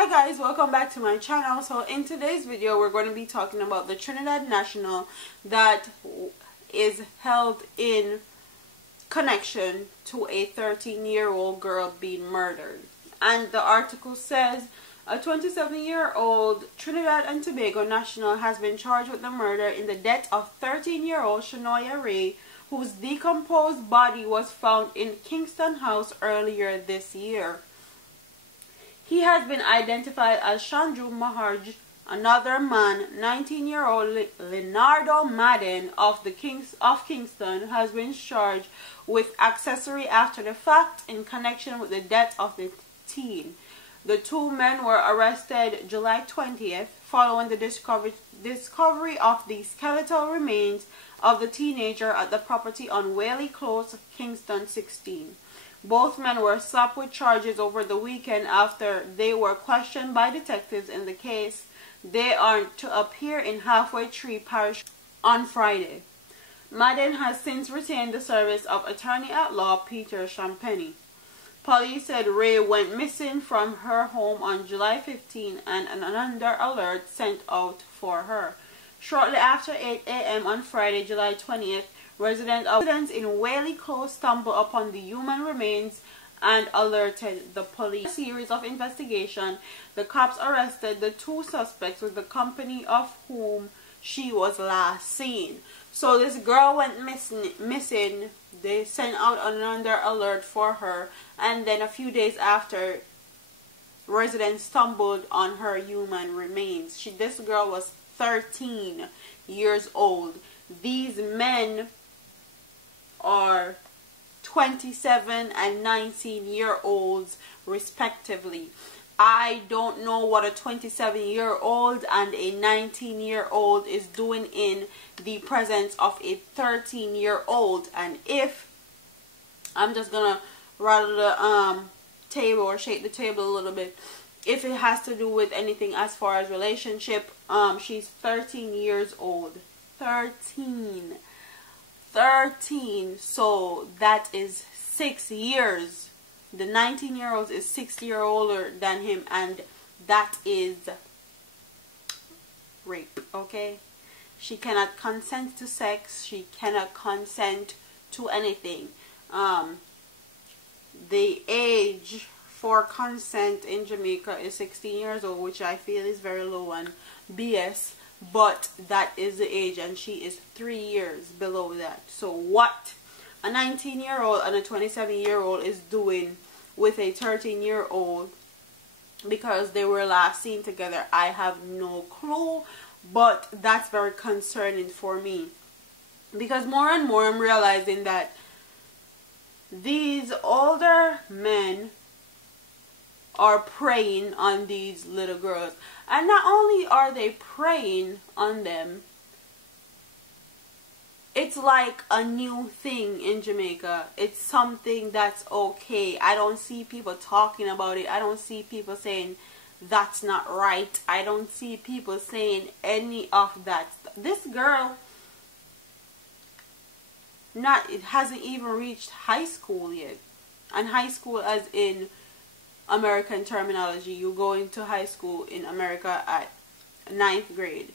Hi guys, welcome back to my channel. So in today's video we're going to be talking about the Trinidad National that is held in connection to a 13-year-old girl being murdered. And the article says a 27-year-old Trinidad and Tobago national has been charged with the murder in the death of 13-year-old Shanoya Ray, whose decomposed body was found in Kingston House earlier this year. He has been identified as Chandru Maharaj. Another man, 19-year-old Leonardo Madden of Kingston, has been charged with accessory after the fact in connection with the death of the teen. The two men were arrested July 20th following the discovery of the skeletal remains of the teenager at the property on Whaley Close, Kingston 16. Both men were slapped with charges over the weekend after they were questioned by detectives in the case. They are to appear in Halfway Tree Parish on Friday. Madden has since retained the service of attorney-at-law Peter Champagny. Police said Ray went missing from her home on July 15 and an under alert sent out for her. Shortly after 8 a.m. on Friday, July 20th, residents in Whaley Close stumbled upon the human remains and alerted the police. In a series of investigation, the cops arrested the two suspects with the company of whom she was last seen. So this girl went missing. They sent out an under alert for her, and then a few days after, residents stumbled on her human remains. This girl was 13 years old. These men are 27 and 19-year-olds respectively. I don't know what a 27-year-old and a 19-year-old is doing in the presence of a 13-year-old. And if I'm just gonna rattle the table or shake the table a little bit, if it has to do with anything as far as relationship, she's 13 years old. 13, so that is 6 years. The 19-year-old is 6 years older than him, and that is rape. Okay, she cannot consent to sex, she cannot consent to anything. The age for consent in Jamaica is 16 years old, which I feel is very low and BS, but that is the age, and she is 3 years below that. So what a 19-year-old and a 27-year-old is doing with a 13-year-old because they were last seen together, I have no clue, but that's very concerning for me, because more and more I'm realizing that these older men are preying on these little girls. And not only are they preying on them, it's like a new thing in Jamaica. It's something that's okay. I don't see people talking about it. I don't see people saying that's not right. I don't see people saying any of that. This girl, it hasn't even reached high school yet. And high school as in American terminology, you go into high school in America at 9th grade.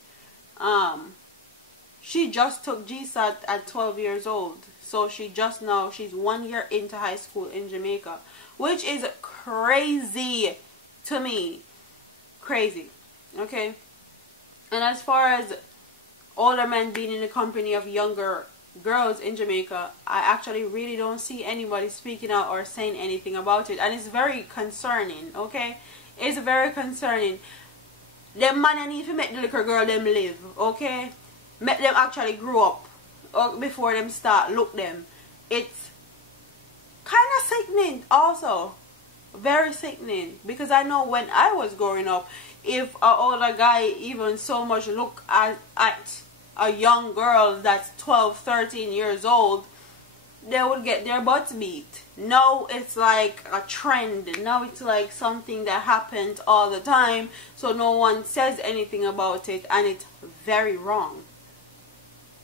She just took GSAT at 12 years old, so she's 1 year into high school in Jamaica, which is crazy to me. Crazy. Okay. And as far as older men being in the company of younger girls in Jamaica, I actually really don't see anybody speaking out or saying anything about it, and it's very concerning. Okay, it's very concerning. Them man need to make the little girl them live. Okay, make them actually grow up before them start look them. It's kind of sickening, also very sickening, because I know when I was growing up, if an older guy even so much look at a young girl that's 12, 13 years old, they would get their butts beat. Now it's like a trend. Now it's like something that happens all the time, so no one says anything about it, and it's very wrong.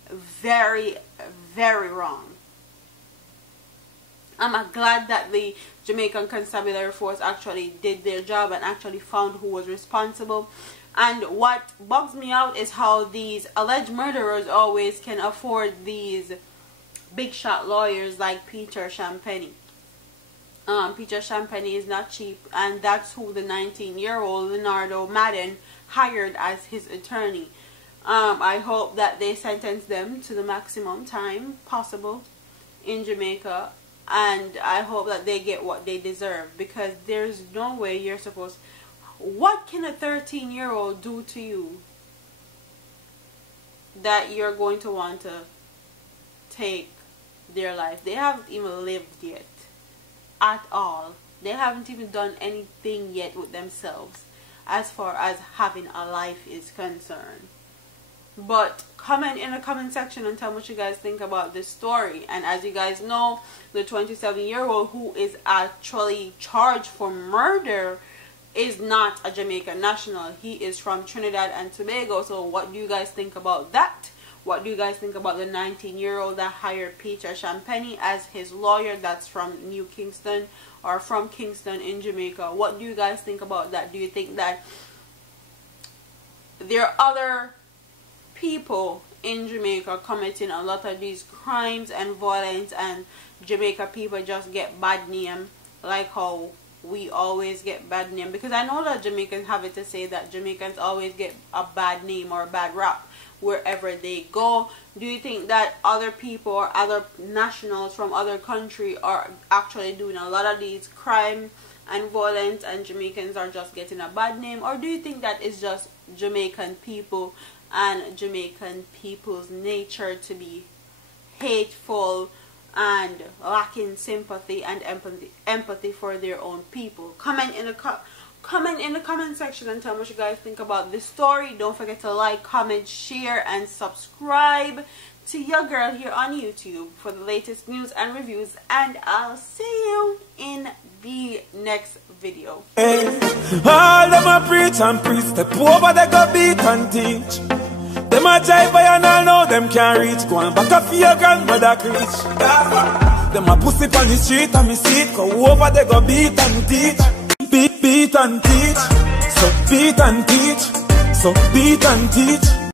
Very, very wrong. I'm glad that the Jamaican Constabulary Force actually did their job and actually found who was responsible. And what bugs me out is how these alleged murderers always can afford these big shot lawyers like Peter Champagne. Peter Champagne is not cheap, and that's who the 19-year-old Leonardo Madden hired as his attorney. I hope that they sentence them to the maximum time possible in Jamaica, and I hope that they get what they deserve, because there's no way you're supposed... What can a 13-year-old do to you that you're going to want to take their life? They haven't even lived yet at all. They haven't even done anything yet with themselves as far as having a life is concerned. But comment in the comment section and tell me what you guys think about this story. And as you guys know, the 27-year-old who is actually charged for murder is not a Jamaican national. He is from Trinidad and Tobago. So what do you guys think about that? What do you guys think about the 19-year-old that hired Peter Champagne as his lawyer, that's from New Kingston or from Kingston in Jamaica? What do you guys think about that? Do you think that there are other people in Jamaica committing a lot of these crimes and violence, and Jamaica people just get bad name like how we always get bad name? Because I know that Jamaicans have it to say that Jamaicans always get a bad name or a bad rap wherever they go. Do you think that other people or other nationals from other country are actually doing a lot of these crime and violence, and Jamaicans are just getting a bad name? Or do you think that it's just Jamaican people and Jamaican people's nature to be hateful and lacking sympathy and empathy for their own people? Comment in the comment section and tell me what you guys think about this story. Don't forget to like, comment, share, and subscribe to your girl here on YouTube for the latest news and reviews, and I'll see you in the next video. Hey, all them a preach and preach, step over they go beat and teach. Them a jive by and all know them can't reach. Go on back up for your grandmother preach. Them a pussy on the street and me see it. Go over they go beat and teach. Beat and teach. So beat and teach. So beat and teach.